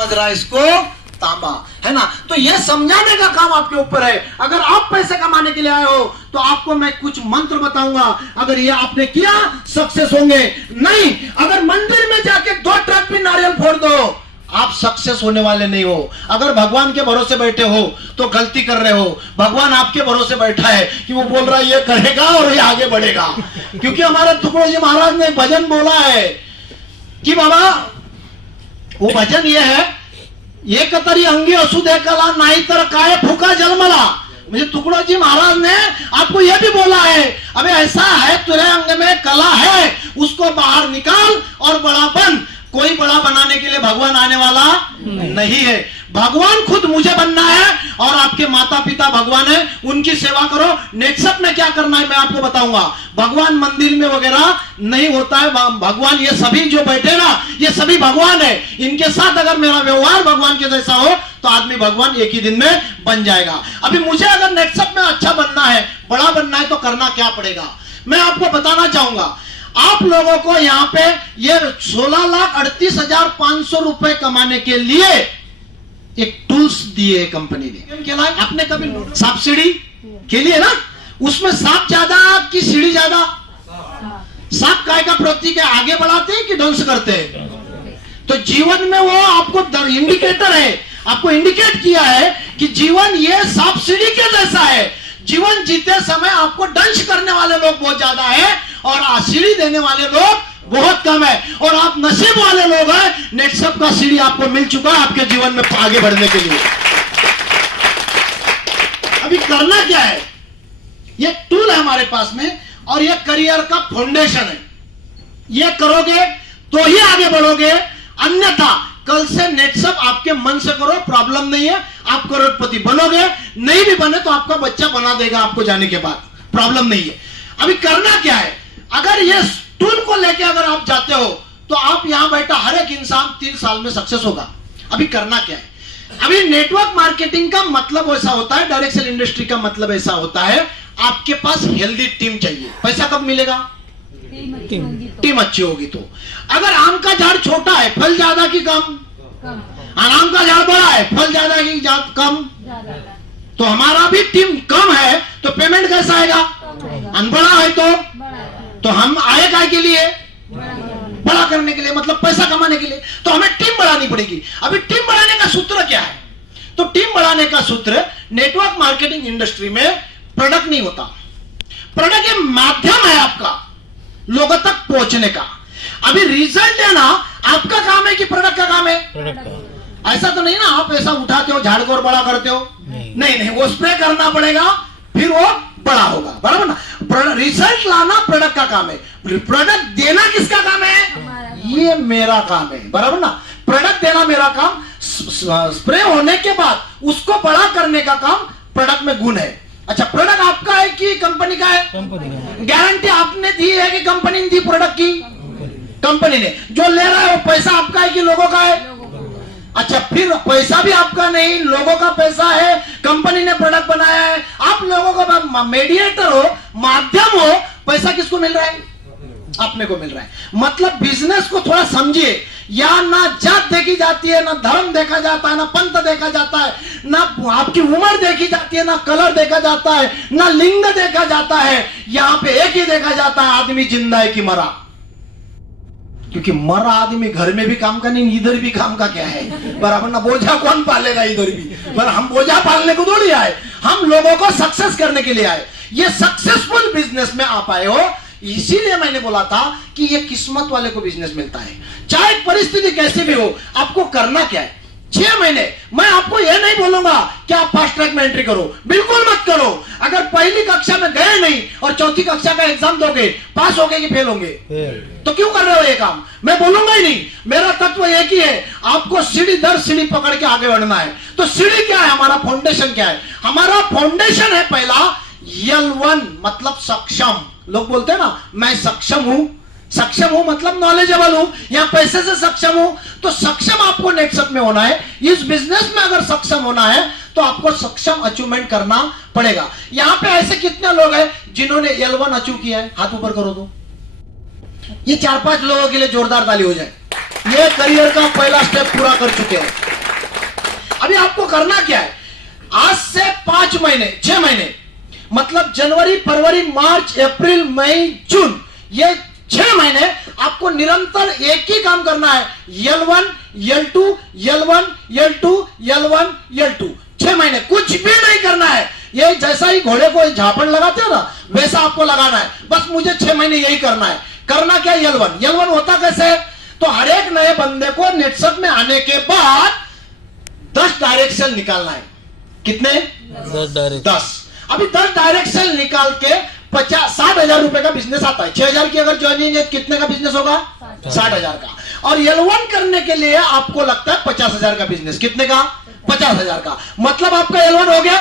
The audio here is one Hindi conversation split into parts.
समझ रहा है इसको तांबा, है ना। तो ये समझाने का काम आपके ऊपर है। अगर आप पैसे कमाने के लिए आए हो तो आपको मैं कुछ मंत्र बताऊंगा, अगर ये आपने किया सक्सेस होंगे। नहीं, अगर मंदिर में जाके 2 ट्रक भी नारियल फोड़ दो, आप सक्सेस होने वाले नहीं हो। अगर भगवान के भरोसे बैठे हो तो गलती कर रहे हो। भगवान आपके भरोसे बैठा है कि वो बोल रहा है ये करेगा और ये आगे बढ़ेगा। क्योंकि हमारे तुकडोजी महाराज ने भजन बोला है कि बाबा, वो भजन ये है, एक तरी अंगी असू दे कला, नाही तर काय फुका जन्मला। मुझे तुकडोजी महाराज ने आपको यह भी बोला है, अबे ऐसा है तेरे अंग में कला है, उसको बाहर निकाल और बड़ा बन। कोई बड़ा बनाने के लिए भगवान आने वाला नहीं है। भगवान खुद मुझे बनना है और आपके माता पिता भगवान है, उनकी सेवा करो। नेक्स्ट में क्या करना है मैं आपको बताऊंगा। भगवान मंदिर में वगैरह नहीं होता है। भगवान, ये सभी जो बैठे ना, ये सभी भगवान है। इनके साथ अगर मेरा व्यवहार भगवान के जैसा हो तो आदमी भगवान एक ही दिन में बन जाएगा। अभी मुझे अगर नेक्स्ट में अच्छा बनना है, बड़ा बनना है, तो करना क्या पड़ेगा मैं आपको बताना चाहूंगा। आप लोगों को यहाँ पे ये 16,38,500 रुपए कमाने के लिए एक टूल्स दिए कंपनी ने। आपने कभी सांप सीढ़ी खेली है ना, उसमें सांप ज्यादा कि सीढ़ी ज्यादा? सांप काय का प्रतीक है, आगे बढ़ाते हैं कि ध्वंस करते हैं? तो जीवन में वो आपको इंडिकेटर है, आपको इंडिकेट किया है कि जीवन ये सांप सीढ़ी के जैसा है। जीवन जीते समय आपको दंश करने वाले लोग बहुत ज्यादा है और सीढ़ी देने वाले लोग बहुत कम है। और आप नसीब वाले लोग हैं, नेक्स्ट का सीढ़ी आपको मिल चुका है आपके जीवन में आगे बढ़ने के लिए। अभी करना क्या है, ये टूल है हमारे पास में और ये करियर का फाउंडेशन है। ये करोगे तो ही आगे बढ़ोगे, अन्यथा कल से नेटसप आपके मन से करो, प्रॉब्लम नहीं है। आप करोड़पति बनोगे, नहीं भी बने तो आपका बच्चा बना देगा आपको जाने के बाद, प्रॉब्लम नहीं है। अभी करना क्या है, अगर ये टूल को लेके अगर आप जाते हो तो आप यहां बैठा हर एक इंसान 3 साल में सक्सेस होगा। अभी करना क्या है, अभी नेटवर्क मार्केटिंग का मतलब ऐसा होता है, डायरेक्ट सेल इंडस्ट्री का मतलब ऐसा होता है, आपके पास हेल्दी टीम चाहिए। पैसा कब मिलेगा? टीम अच्छी होगी तो। अगर आम का झाड़ छोटा है, फल ज्यादा की कम? आम का झाड़ बड़ा है, फल ज्यादा की कम? तो हमारा भी टीम कम है तो पेमेंट कैसा आएगा? अनबड़ा है तो हम आए काय के लिए? बड़ा करने के लिए, मतलब पैसा कमाने के लिए। तो हमें टीम बढ़ानी पड़ेगी। अभी टीम बढ़ाने का सूत्र क्या है? तो टीम बढ़ाने का सूत्र, नेटवर्क मार्केटिंग इंडस्ट्री में प्रोडक्ट नहीं होता। प्रोडक्ट ये माध्यम है आपका लोगों तक पहुंचने का। अभी रिजल्ट देना आपका काम है कि प्रोडक्ट का काम है? ऐसा तो नहीं ना आप ऐसा उठाते हो झाड़ को और बड़ा करते हो, नहीं, वो स्प्रे करना पड़ेगा फिर वो बड़ा होगा, बराबर ना। रिजल्ट लाना प्रोडक्ट का काम है, प्रोडक्ट देना किसका काम है? ये मेरा काम है, बराबर ना। प्रोडक्ट देना मेरा काम, स्प्रे होने के बाद उसको बड़ा करने का काम प्रोडक्ट में गुण है। अच्छा, प्रोडक्ट आपका है कि कंपनी का है? गारंटी आपने दी है कि कंपनी ने दी? प्रोडक्ट की कंपनी ने, जो ले रहा है वो पैसा आपका है कि लोगों का है? अच्छा, फिर पैसा भी आपका नहीं, लोगों का पैसा है, कंपनी ने प्रोडक्ट बनाया है, आप लोगों का मीडिएटर हो, माध्यम हो, पैसा किसको मिल रहा है? अपने को मिल रहा है। मतलब बिजनेस को थोड़ा समझिए। यहाँ ना जात देखी जाती है, ना धर्म देखा जाता है, ना पंथ देखा जाता है, ना आपकी उम्र देखी जाती है, ना कलर देखा जाता है, ना लिंग देखा जाता है। यहाँ पे एक ही देखा जाता है, आदमी जिंदा है कि मरा। क्योंकि मरा आदमी घर में भी काम का नहीं, इधर भी काम का क्या है, बराबर ना। बोझा कौन पालेगा इधर भी, पर हम बोझा पालने को थोड़ी आए, हम लोगों को सक्सेस करने के लिए आए। ये सक्सेसफुल बिजनेस में आप आए हो, इसीलिए मैंने बोला था कि ये किस्मत वाले को बिजनेस मिलता है। चाहे परिस्थिति कैसी भी हो, आपको करना क्या है? 6 महीने। मैं आपको यह नहीं बोलूंगा कि आप फास्ट ट्रैक में एंट्री करो, बिल्कुल मत करो। अगर पहली कक्षा में गए नहीं और चौथी कक्षा का एग्जाम दोगे, पास होगे कि फेल होंगे? तो क्यों कर रहे हो ये काम? मैं बोलूंगा ही नहीं। मेरा तत्व एक ही है, आपको सीढ़ी दर सीढ़ी पकड़ के आगे बढ़ना है। तो सीढ़ी क्या है? हमारा फाउंडेशन क्या है? हमारा फाउंडेशन है पहला L1, मतलब सक्षम। लोग बोलते हैं ना, मैं सक्षम हूं। सक्षम हूं मतलब नॉलेजेबल हूं या पैसे से सक्षम हूं। तो सक्षम आपको नेक्स्ट में होना है। इस बिजनेस में अगर सक्षम होना है तो आपको सक्षम अचीवमेंट करना पड़ेगा। यहां पे ऐसे कितने लोग हैं जिन्होंने L1 अचीव किया है? हाथ ऊपर करो तो। ये 4-5 लोगों के लिए जोरदार ताली हो जाए। ये करियर का पहला स्टेप पूरा कर चुके हैं। अभी आपको करना क्या है, आज से 5 महीने 6 महीने मतलब जनवरी, फरवरी, मार्च, अप्रैल, मई, जून, ये 6 महीने आपको निरंतर एक ही काम करना है, L1, L2, L1, L2, L1, L2। 6 महीने कुछ भी नहीं करना है। ये जैसा ही घोड़े को झापड़ लगाते हो ना, वैसा आपको लगाना है। बस मुझे 6 महीने यही करना है। करना क्या, L1 होता कैसे है, तो हर एक नए बंदे को नेटसप में आने के बाद 10 डायरेक्शन निकालना है। कितने? 10। अभी 10 डायरेक्शन निकाल के 60,000 रुपए का बिजनेस आता है। 6,000 की अगर ज्वाइनिंग है, कितने का बिजनेस होगा? 60,000 का। और L1 करने के लिए आपको लगता है 50,000 का बिजनेस। कितने का? 50,000 का। मतलब आपका L1 हो गया।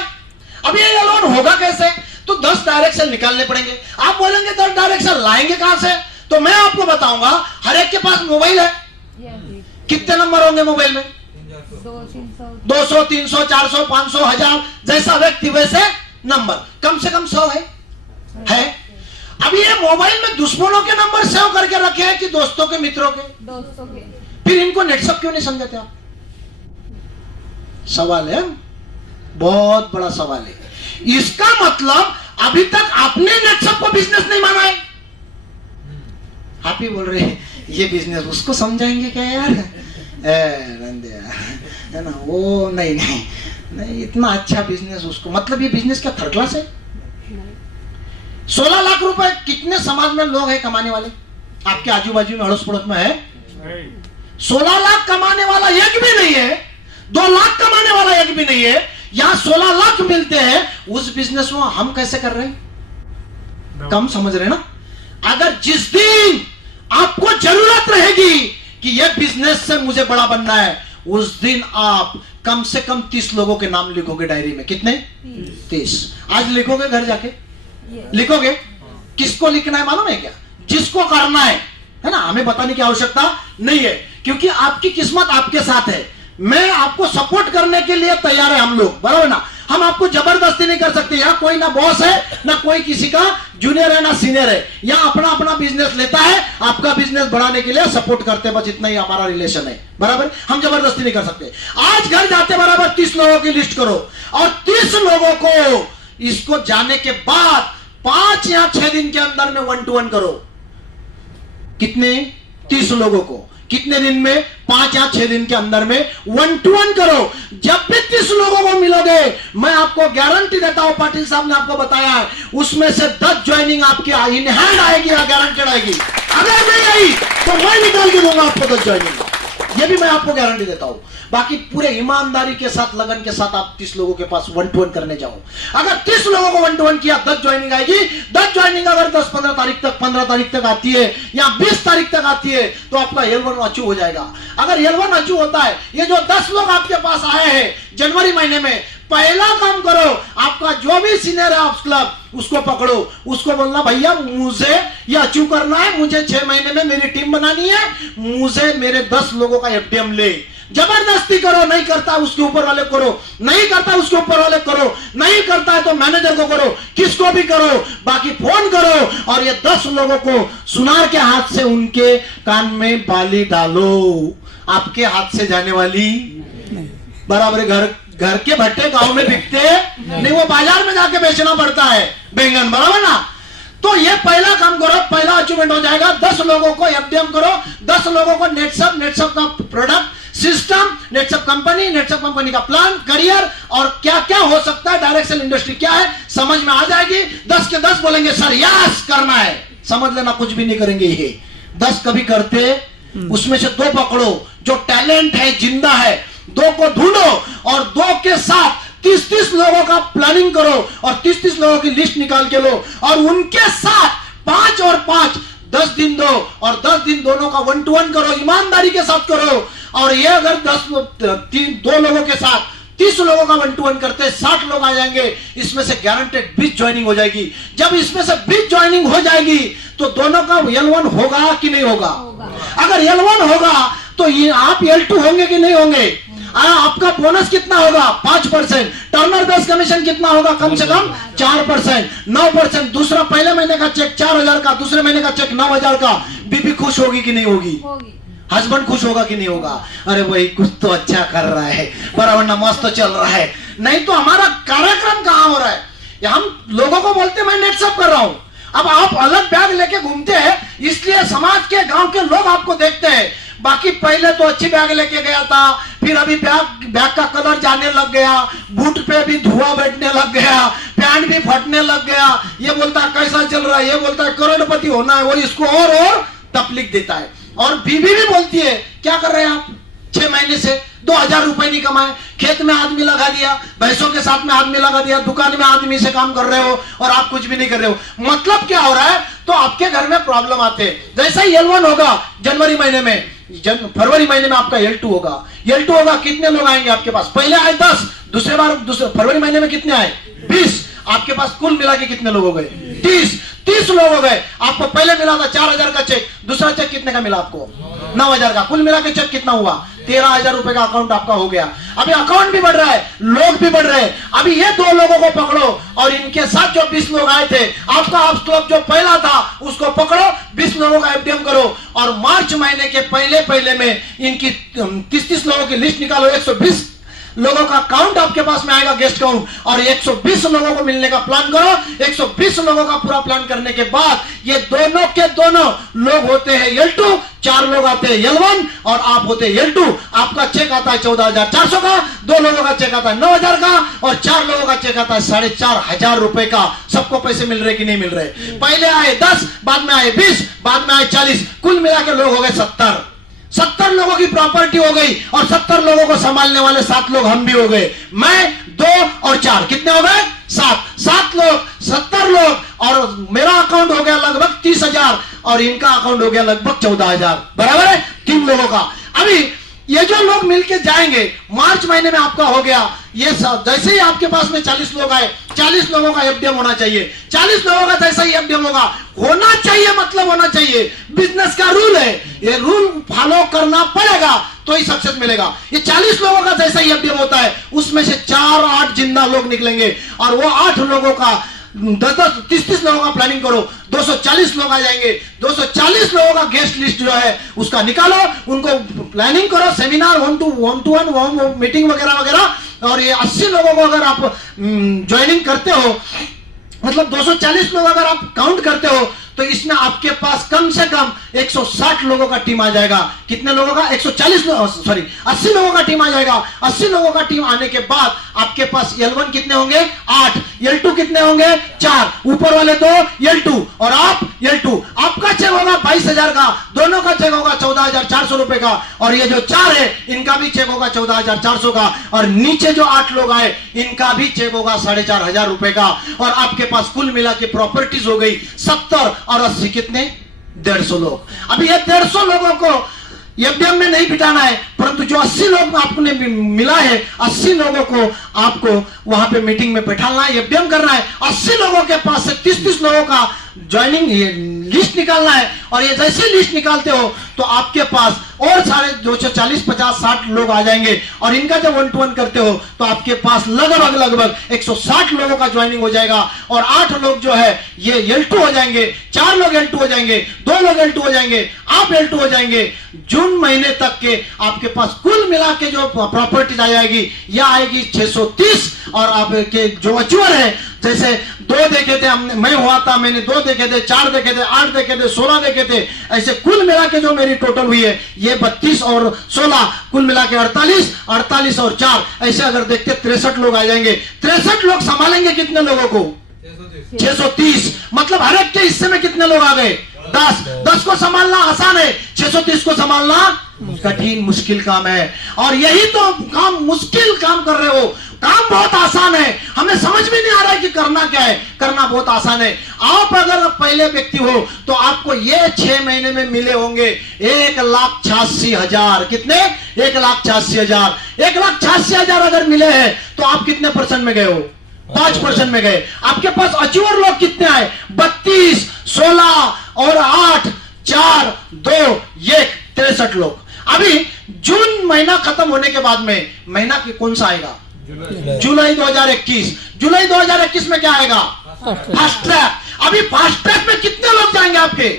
अब ये L1 होगा कैसे, तो 10 डायरेक्शन निकालने पड़ेंगे। आप बोलेंगे 10 डायरेक्शन लाएंगे कहां से, तो मैं आपको बताऊंगा। हर एक के पास मोबाइल है। कितने नंबर होंगे मोबाइल में? 200, 300, 400, 500, 1000, जैसा व्यक्ति वैसे नंबर। कम से कम 100 है। अब ये मोबाइल में दुश्मनों के नंबर सेव करके रखे हैं कि दोस्तों के, मित्रों के? फिर इनको नेटसप क्यों नहीं समझते आप? सवाल है, बहुत बड़ा सवाल है। इसका मतलब अभी तक आपने नेटसप को बिजनेस नहीं माना है। आप ही बोल रहे हैं ये बिजनेस, उसको समझाएंगे क्या यार? है ना, वो नहीं, इतना अच्छा बिजनेस उसको, मतलब ये बिजनेस क्या थर्ड क्लास है? 16 लाख रुपए कितने समाज में लोग हैं कमाने वाले? आपके आजू बाजू में, अड़ोस पड़ोस में है? 16 लाख कमाने वाला एक भी नहीं है। 2 लाख कमाने वाला एक भी नहीं है। यहां 16 लाख मिलते हैं। उस बिजनेस में हम कैसे कर रहे हैं? कम समझ रहे ना? अगर जिस दिन आपको जरूरत रहेगी कि यह बिजनेस से मुझे बड़ा बनना है, उस दिन आप कम से कम 30 लोगों के नाम लिखोगे डायरी में। कितने? 30। आज लिखोगे, घर जाके लिखोगे। किसको लिखना है मालूम है क्या? जिसको करना है ना। हमें बताने की आवश्यकता नहीं है, क्योंकि आपकी किस्मत आपके साथ है। मैं आपको सपोर्ट करने के लिए तैयार है हम लोग, बराबर ना? हम आपको जबरदस्ती नहीं कर सकते। यहाँ कोई ना बॉस है, ना कोई किसी का जूनियर है, ना सीनियर है। यहाँ अपना अपना बिजनेस लेता है, आपका बिजनेस बढ़ाने के लिए सपोर्ट करते हैं, बस इतना ही हमारा रिलेशन है, बराबर? हम जबरदस्ती नहीं कर सकते। आज घर जाते बराबर 30 लोगों की लिस्ट करो, और 30 लोगों को इसको जाने के बाद 5 या 6 दिन के अंदर में 1 to 1 करो। कितने? 30 लोगों को कितने दिन में? 5 या 6 दिन के अंदर में 1 to 1 करो। जब भी 30 लोगों को मिलोगे, मैं आपको गारंटी देता हूं, पाटिल साहब ने आपको बताया है, उसमें से 10 ज्वाइनिंग आपकी इन हैंड आएगी या गारंटेड आएगी। अगर नहीं आई तो मैं निकाल के दूंगा आपको 10 ज्वाइनिंग। ये भी मैं आपको गारंटी देता हूं। बाकी पूरे ईमानदारी के साथ, लगन के साथ आप 30 लोगों के पास 1 to 1 करने जाओ। अगर 30 लोगों को 1 to 1 किया, 10 ज्वाइनिंग आएगी। 10 ज्वाइनिंग अगर 10-15 तारीख तक, 15 तारीख तक आती है या 20 तारीख तक आती है, तो आपका L1 अचीव हो जाएगा। अगर L1 अचीव होता है, ये जो 10 लोग आपके पास आए हैं जनवरी महीने में, पहला काम करो, आपका जो भी सीनियर है ऑप्स क्लब, उसको पकड़ो, उसको बोलना भैया मुझे ये अचीव करना है, मुझे 6 महीने में मेरी टीम बनानी है, मुझे मेरे 10 लोगों का FDM ले। जबरदस्ती करो, नहीं करता उसके ऊपर वाले करो, नहीं करता उसके ऊपर वाले करो, नहीं करता है तो मैनेजर को करो, किसको भी करो, बाकी फोन करो, और ये 10 लोगों को सुनार के हाथ से उनके कान में बाली डालो। आपके हाथ से जाने वाली, बराबर? घर के भट्टे गांव में बिकते नहीं, वो बाजार में जाके बेचना पड़ता है बैंगन, बराबर ना? तो ये पहला काम करो, पहला अचीवमेंट हो जाएगा। 10 लोगों को FDM करो, 10 लोगों को नेटसप का प्रोडक्ट, सिस्टम, नेटसप कंपनी का प्लान, करियर, और क्या क्या हो सकता है, डायरेक्शन इंडस्ट्री क्या है, समझ में आ जाएगी। 10 के 10 बोलेंगे सर यस करना है। समझ लेना, कुछ भी नहीं करेंगे ये 10 कभी करते, उसमें से 2 पकड़ो जो टैलेंट है, जिंदा है, 2 को ढूंढो, और 2 के साथ 30-30 लोगों का प्लानिंग करो, और 30-30 लोगों की लिस्ट निकाल के लो, और उनके साथ 5 और 5 10 दिन दो, और 10 दिन दोनों का 1 to 1 करो, ईमानदारी के साथ करो। और ये अगर 2 लोगों के साथ 30 लोगों का 1 to 1 करते, 60 लोग आ जाएंगे। इसमें से गारंटेड 20 ज्वाइनिंग हो जाएगी। जब इसमें से 20 ज्वाइनिंग हो जाएगी, तो दोनों का L1 होगा कि नहीं होगा? अगर L1 होगा तो ये आप L2 होंगे कि नहीं होंगे? आपका बोनस कितना होगा? 5%। टर्नर बेस कमीशन कितना होगा? कम से कम 4%, 9%। दूसरा पहले महीने का चेक 4,000 का, दूसरे महीने का चेक 9,000 का। बीबी खुश होगी कि नहीं होगी? हस्बैंड खुश होगा कि नहीं होगा? अरे वही कुछ तो अच्छा कर रहा है, पर वरना मस्त तो चल रहा है। नहीं तो हमारा कार्यक्रम कहां हो रहा है? हम लोगों को बोलते मैं नेट सब कर रहा हूं, अब आप अलग बैग लेके घूमते हैं, इसलिए समाज के गांव के लोग आपको देखते हैं। बाकी पहले तो अच्छी बैग लेके गया था, फिर अभी बैग का कलर जाने लग गया, बूट पे भी धुआं बैठने लग गया, पैंट भी फटने लग गया। ये बोलता है कैसा चल रहा है, ये बोलता है करोड़पति होना है, वो इसको और तकलीफ देता है। और बीवी भी बोलती है क्या कर रहे हैं आप, 6 महीने से 2000 रुपए नहीं कमाए, खेत में आदमी लगा दिया, भैंसों के साथ में आदमी लगा दिया, दुकान में आदमी से काम कर रहे हो और आप कुछ भी नहीं कर रहे हो। मतलब क्या हो रहा है? तो आपके घर में प्रॉब्लम आते हैं। जैसा ही L1 होगा जनवरी महीने में, फरवरी महीने में आपका L2 होगा। L2 होगा, कितने लोग आएंगे आपके पास? पहले आए 10, दूसरे फरवरी महीने में कितने आए? 20। आपके पास कुल मिला के कितने लोग हो गए? 30 लोग हो गए। आपको पहले मिला था 4000 का चेक, दूसरा चेक कितने का मिला आपको? 9000 का। कुल मिला के चेक कितना हुआ? 13000 रुपए का अकाउंट आपका हो गया। अभी अकाउंट भी बढ़ रहा है, लोग भी बढ़ रहे हैं। अभी ये 2 लोगों को पकड़ो और इनके साथ जो 20 लोग आए थे, आपका हाफ क्लब जो पहला था उसको पकड़ो, 20 लोगों का एफडीएम करो और मार्च महीने के पहले में इनकी 30 लोगों की लिस्ट निकालो। 120 लोगों का काउंट आपके पास में आएगा, गेस्ट काउंट, और 120 लोगों को मिलने का प्लान करो। 120 लोगों का पूरा प्लान करने के बाद ये दोनों के दोनों लोग होते हैं L2, 4 लोग आते हैं L1 और आप होते हैं L2। आपका चेक आता है 14,400 का, 2 लोगों का चेक आता है 9,000 का और 4 लोगों का चेक आता है 4,500 रुपए का। सबको पैसे मिल रहे कि नहीं मिल रहे? पहले आए 10, बाद में आए 20, बाद में आए 40, कुल मिला के लोग हो गए 70 लोगों की प्रॉपर्टी हो गई और 70 लोगों को संभालने वाले 7 लोग हम भी हो गए। मैं 2 और 4 कितने हो गए? 7 लोग, 70 लोग, और मेरा अकाउंट हो गया लगभग 30,000 और इनका अकाउंट हो गया लगभग 14,000, बराबर है 3 लोगों का। अभी ये जो लोग मिलके जाएंगे मार्च महीने में आपका हो गया ये सब। जैसे ही आपके पास में 40 लोग आए, 40 लोगों का एफडीएम होना चाहिए। 40 लोगों का जैसा ही एफडीएम होना चाहिए, मतलब होना चाहिए। बिजनेस का रूल है, ये रूल फॉलो करना पड़ेगा तो ही सक्सेस मिलेगा। ये 40 लोगों का जैसा ही एफडीएम होता है, उसमें से 4-8 जिंदा लोग निकलेंगे और वो 8 लोगों का 10-30 लोगों का प्लानिंग करो, 240 लोग आ जाएंगे। 240 लोगों का गेस्ट लिस्ट जो है उसका निकालो, उनको प्लानिंग करो, seminar, one two one meeting वगैरह वगैरह। और ये 80 लोगों को अगर आप ज्वाइनिंग करते हो, मतलब 240 लोग अगर आप काउंट करते हो, तो इसमें आपके पास कम से कम 160 लोगों का टीम आ जाएगा। कितने लोगों का? 80 लोगों का टीम आ जाएगा। 80 लोगों का टीम आने के बाद आपके पास L1 कितने होंगे? 8, L2 कितने होंगे? 4, ऊपर वाले 2 L2 और आप L2। आपका चेक होगा 22,000 का, दोनों का चेक होगा 14,400 रुपए का, और ये जो 4 है इनका भी चेक होगा 14,400 का, और नीचे जो 8 लोग आए इनका भी चेक होगा 4,500 रुपए का। और आपके पास कुल मिला के प्रॉपर्टीज हो गई 70 और 80 कितने? 150 लोग। अभी ये 150 लोगों को एफडीएम में नहीं बिठाना है, परंतु जो 80 लोग आपने मिला है, 80 लोगों को आपको वहां पे मीटिंग में बैठाना है, एफडीएम करना है। 80 लोगों के पास से 30-30 लोगों का ज्वाइनिंग लिस्ट निकालना है। और ये जैसे लिस्ट निकालते हो तो आपके पास और सारे 240, 50, 60 लोग आ जाएंगे, और इनका जब 1 to 1 करते हो तो आपके पास लगभग 160 लोगों का ज्वाइनिंग हो जाएगा। और 8 लोग जो है ये L2 हो जाएंगे, 4 लोग L2 हो जाएंगे, 2 लोग L2 हो जाएंगे, आप L2 हो जाएंगे। जून महीने तक के आपके पास कुल मिला के जो प्रॉपर्टीज आ जाएगी यह आएगी 630। और आपके जो अचूअर है, जैसे 2 देखे थे हमने, मैं हुआ था, मैंने 2 देखे थे, 4 देखे थे, 8 देखे थे, 16 देखे थे, ऐसे कुल मिला के जो मेरी टोटल हुई है ये 32 और 16 कुल मिला के 48, 48 और 4 ऐसे अगर देखते 63 लोग आ जाएंगे। 63 लोग संभालेंगे कितने लोगों को? 630। मतलब हर एक के हिस्से में कितने लोग आ गए? 10 को संभालना आसान है, 630 को संभालना कठिन मुश्किल काम है। और यही तो काम, मुश्किल काम कर रहे हो। काम बहुत आसान है, हमें समझ में नहीं आ रहा है कि करना क्या है। करना बहुत आसान है। आप अगर पहले व्यक्ति हो तो आपको ये 6 महीने में मिले होंगे 1,86,000। कितने? 1,86,000। 1,86,000 अगर मिले हैं तो आप कितने % में गए हो? 5% में गए। आपके पास अचूअर लोग कितने आए? 32, 16 और 8, 4, 2, 1, 63 लोग। अभी जून महीना खत्म होने के बाद में महीना की कौन सा आएगा? जुलाई 2021। जुलाई 2021 में क्या आएगा? Fast track. अभी फास्ट ट्रैक में कितने लोग जाएंगे आपके?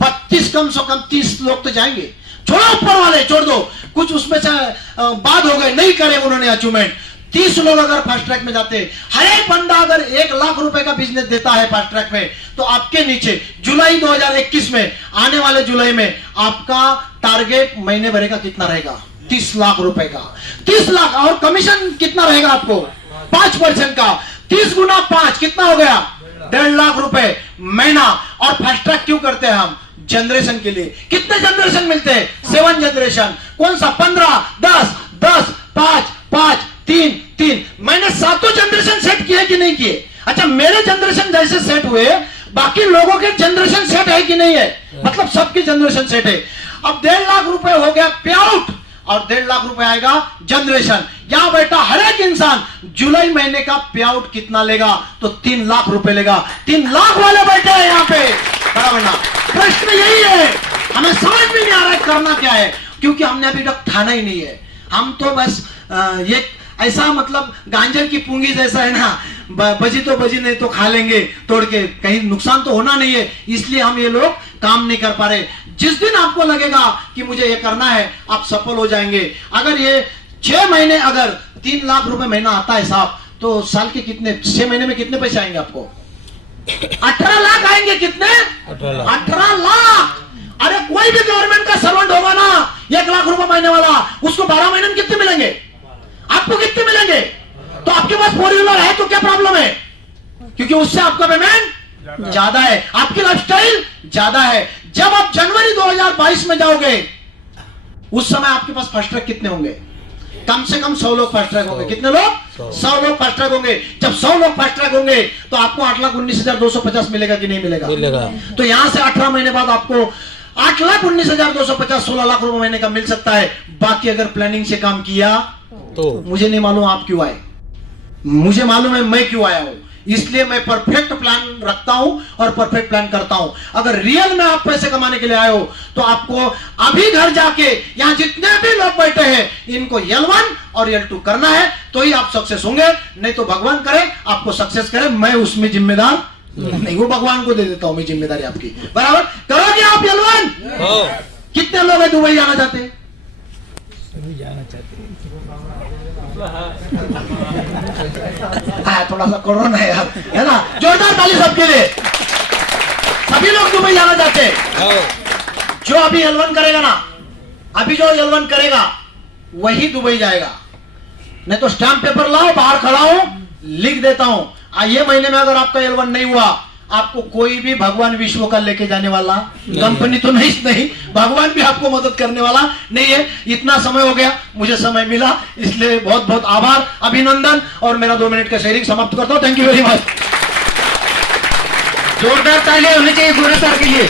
32, कम से कम 30 लोग तो जाएंगे। छोड़ो ऊपर वाले, छोड़ दो, कुछ उसमें से बाद हो गए, नहीं करे उन्होंने अचीवमेंट। 30 लोग अगर फास्ट ट्रैक में जाते, हर एक बंदा अगर 1 लाख रुपए का बिजनेस देता है फास्ट ट्रैक में, तो आपके नीचे जुलाई 2021 में, आने वाले जुलाई में आपका टारगेट महीने भरे का कितना रहेगा? 30 लाख रुपए का। 30 लाख, और कमीशन कितना रहेगा आपको? 5% का। 30 गुना 5 कितना हो गया? 1.5 लाख रुपए महीना। और फास्ट ट्रैक क्यों करते हैं हम? जनरेशन के लिए। कितने जनरेशन मिलते हैं? 7 जनरेशन। कौन सा? 15, 10, 10, 5, 5, 3, 3। मैंने 7 जनरेशन सेट किए कि नहीं किए? अच्छा, मेरे जनरेशन जैसे सेट हुए, बाकी लोगों के जनरेशन सेट है कि नहीं है? मतलब सबकी जनरेशन सेट है। अब 1.5 लाख रुपए हो गया पे आउट, और 1.5 लाख रुपए आएगा जनरेशन। यहां बैठा हर एक इंसान जुलाई महीने का पे आउट कितना लेगा? तो 3 लाख रुपए लेगा। 3 लाख वाले बैठे हैं यहां पे, बराबर ना? प्रश्न यही है, हमें समझ में नहीं आ रहा है करना क्या है, क्योंकि हमने अभी तक ठाना ही नहीं है। हम तो बस ये ऐसा, मतलब गांजर की पूंगी जैसा है ना, बजी तो बजी, नहीं तो खा लेंगे तोड़ के, कहीं नुकसान तो होना नहीं है, इसलिए हम ये लोग काम नहीं कर पा रहे। जिस दिन आपको लगेगा कि मुझे ये करना है, आप सफल हो जाएंगे। अगर ये 6 महीने अगर 3 लाख रुपए महीना आता है साहब, तो साल के कितने, 6 महीने में कितने पैसे आएंगे आपको? 18 लाख आएंगे। कितने? 18 लाख। अरे कोई भी गवर्नमेंट का सर्वेंट होगा ना 1 लाख रुपए महीने वाला, उसको 12 महीने में कितने मिलेंगे? आपको कितने मिलेंगे? तो आपके पास 4 व्हीलर है तो क्या प्रॉब्लम है? क्योंकि उससे आपका पेमेंट ज्यादा है, आपकी लाइफस्टाइल ज्यादा है। जब आप जनवरी 2022 में जाओगे, उस समय आपके पास फास्ट ट्रैक कितने होंगे? कम से कम 100 लोग फास्ट ट्रैक होंगे। कितने लोग? 100 लोग फास्ट ट्रैक होंगे। जब 100 लोग फास्ट ट्रैक होंगे, तो आपको 8,19,250 मिलेगा कि नहीं मिलेगा? मिलेगा। तो यहां से 18 महीने बाद आपको 8,19,250, 16 लाख रुपए महीने का मिल सकता है। बाकी अगर प्लानिंग से काम किया तो मुझे नहीं मालूम आप क्यों आए, मुझे मालूम है मैं क्यों आया हूं। इसलिए मैं परफेक्ट प्लान रखता हूं और परफेक्ट प्लान करता हूं। अगर रियल में आप पैसे कमाने के लिए आए हो, तो आपको अभी घर जाके यहां जितने भी लोग बैठे हैं, इनको L1 और L2 करना है, तो ही आप सक्सेस होंगे। नहीं तो भगवान करे आपको सक्सेस करे, मैं उसमें जिम्मेदार नहीं, वो भगवान को दे देता हूं मैं जिम्मेदारी आपकी। बराबर? करोगे आप L1? कितने लोग हैं दुबई जाना चाहते हैं? हाँ, थोड़ा सा कोरोना है यार, है ना? जोरदार ताली सबके लिए। सभी लोग दुबई जाना चाहते हैं। जो अभी L1 करेगा ना, अभी जो L1 करेगा वही दुबई जाएगा। नहीं तो स्टैम्प पेपर लाओ, बाहर खड़ा हूं, लिख देता हूं। ये महीने में अगर आपका L1 नहीं हुआ, आपको कोई भी भगवान विश्व का लेके जाने वाला कंपनी तो नहीं, भगवान भी आपको मदद करने वाला नहीं है। इतना समय हो गया, मुझे समय मिला, इसलिए बहुत बहुत आभार, अभिनंदन, और मेरा 2 मिनट का शेयरिंग समाप्त करता हूं। Thank you very much. जोरदार तालियां होनी चाहिए गोरे सर के लिए।